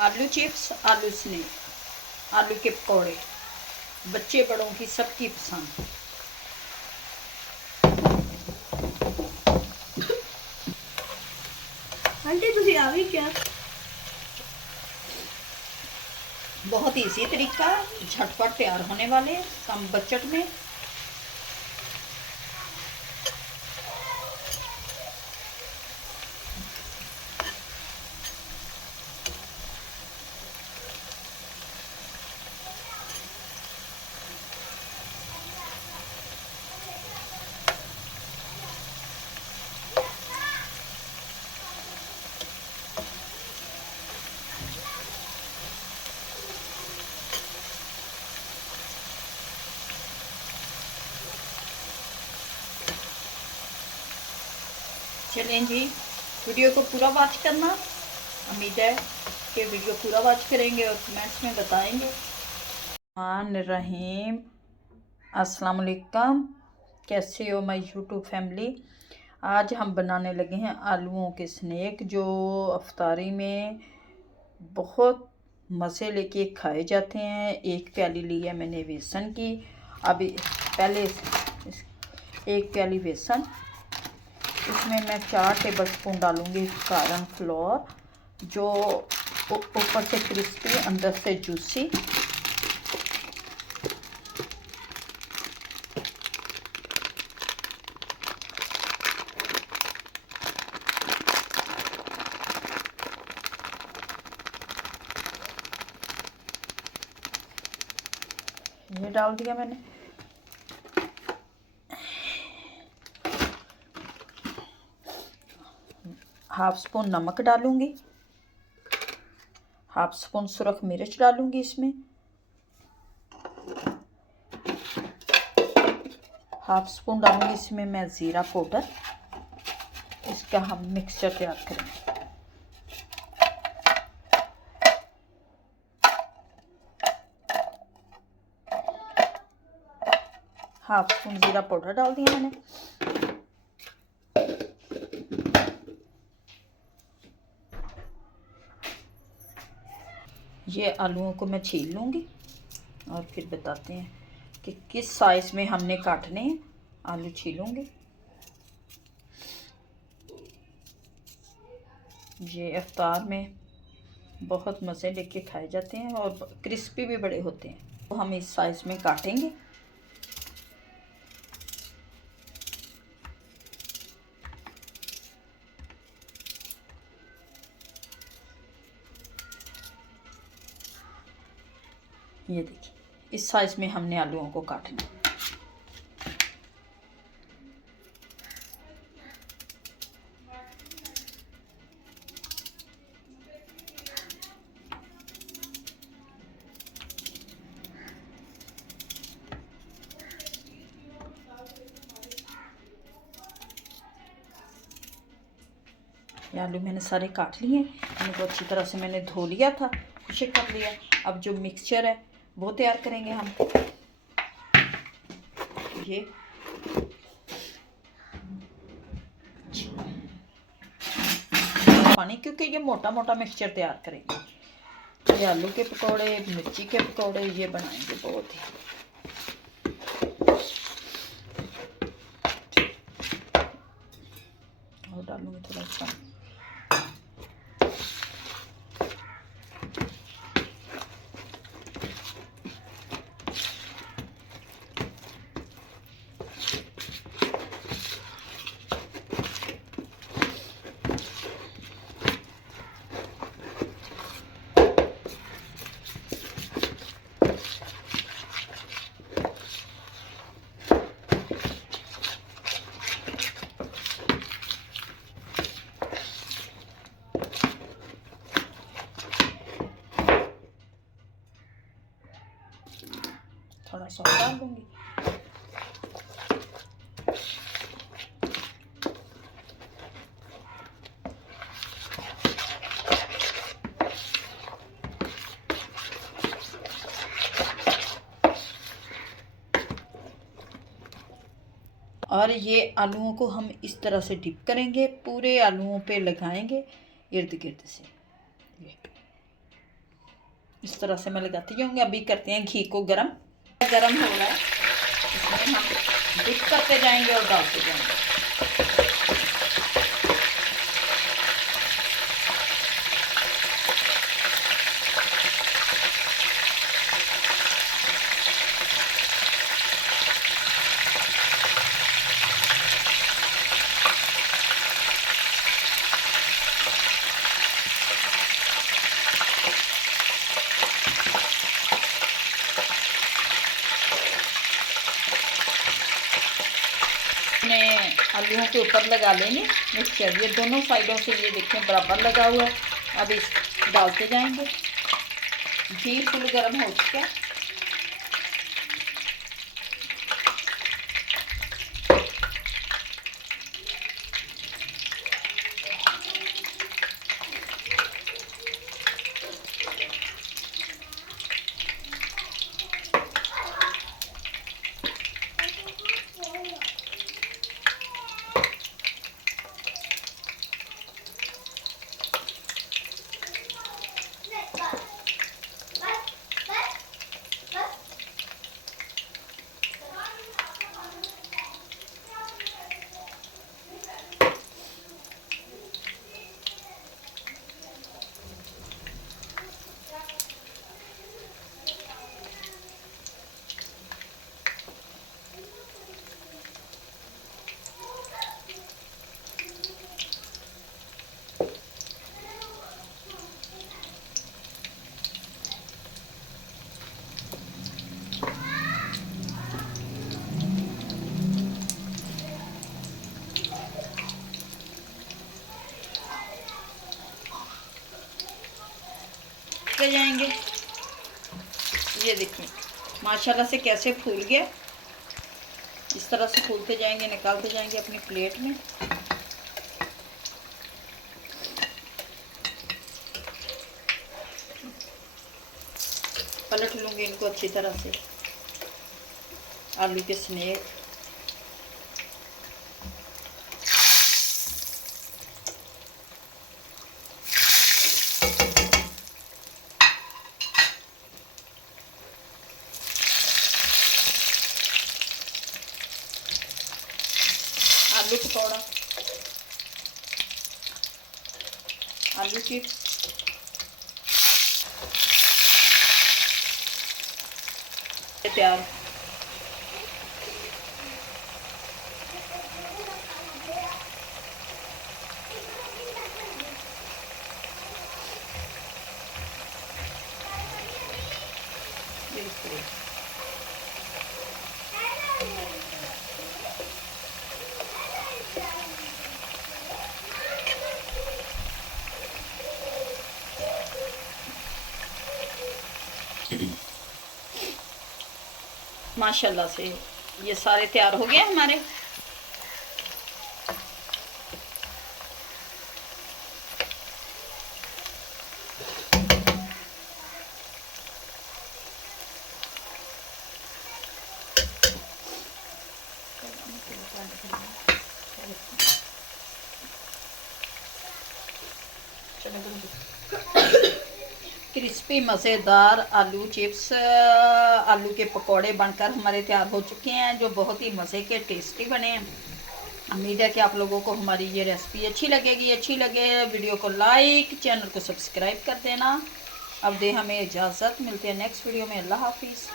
आलू चिप्स, आलू स्नैक, आलू के पकौड़े, बच्चे बड़ों की सबकी पसंद। आंटी तुसी आ गई क्या? बहुत इजी तरीका, झटपट तैयार होने वाले, कम बजट में। चलें जी, वीडियो को पूरा वॉच करना। उम्मीद है कि वीडियो पूरा वॉच करेंगे और कमेंट्स में बताएंगे। रहीम, अस्सलाम वालेकुम। कैसे हो माय यूट्यूब फैमिली? आज हम बनाने लगे हैं आलूओं के स्नैक, जो अफ्तारी में बहुत मज़े लेके खाए जाते हैं। एक प्याली ली है मैंने बेसन की। अभी पहले एक प्याली बेसन, इसमें मैं 4 टेबलस्पून डालूँगी कॉर्नफ्लोर, जो ऊपर से क्रिस्पी अंदर से जूसी। ये डाल दिया मैंने। हाफ स्पून नमक डालूँगी, हाफ स्पून सुरख मिर्च डालूँगी इसमें, हाफ स्पून डालूँगी इसमें मैं ज़ीरा पाउडर। इसका हम मिक्सचर तैयार करेंगे। हाफ स्पून ज़ीरा पाउडर डाल दिया मैंने। ये आलूओं को मैं छील लूँगी और फिर बताते हैं कि किस साइज़ में हमने काटने हैं। आलू छीलूँगी। ये इफ्तार में बहुत मज़े लेके खाए जाते हैं और क्रिस्पी भी बड़े होते हैं। तो हम इस साइज़ में काटेंगे। ये देखिए, इस साइज़ में हमने आलूओं को काटना है। ये आलू मैंने सारे काट लिए हैं। इनको अच्छी तरह से मैंने धो लिया था, खुश्क कर लिया। अब जो मिक्सचर है वो तैयार करेंगे हम। ये पानी, क्योंकि ये मोटा मोटा मिक्सचर तैयार करेंगे। ये आलू के पकौड़े, मिर्ची के पकौड़े ये बनाएंगे बहुत ही। और डालूंगी थोड़ा सा। थोड़ा सा डाल दूंगी। और ये आलूओं को हम इस तरह से डिप करेंगे, पूरे आलूओं पे लगाएंगे इर्द गिर्द से। ये इस तरह से मैं लगाती जाऊँगी। अभी करते हैं घी को गरम। गरम हो रहा है, इसमें हम डिप करते जाएंगे और डालते जाएंगे। आलूओं के ऊपर लगा लेंगे मिक्सचर। ये दोनों साइडों से ये देखें बराबर लगा हुआ है। अब इस डालते जाएंगे। घी फुल गर्म हो चुका है। जाएंगे। ये देखिए माशाल्लाह से कैसे फूल गया। इस तरह से फूलते जाएंगे, निकालते जाएंगे अपनी प्लेट में। पलट लूँगी इनको अच्छी तरह से। आलू के स्नैक आलू पकौड़ा, आलू चिप्स, तैयार। माशाल्लाह से ये सारे तैयार हो गए हमारे। क्रिस्पी मज़ेदार आलू चिप्स, आलू के पकोड़े बनकर हमारे तैयार हो चुके हैं, जो बहुत ही मज़े के टेस्टी बने हैं। उम्मीद है कि आप लोगों को हमारी ये रेसिपी अच्छी लगेगी। अच्छी लगे वीडियो को लाइक, चैनल को सब्सक्राइब कर देना। अब दे हमें इजाज़त, मिलते हैं नेक्स्ट वीडियो में। अल्लाह हाफिज़।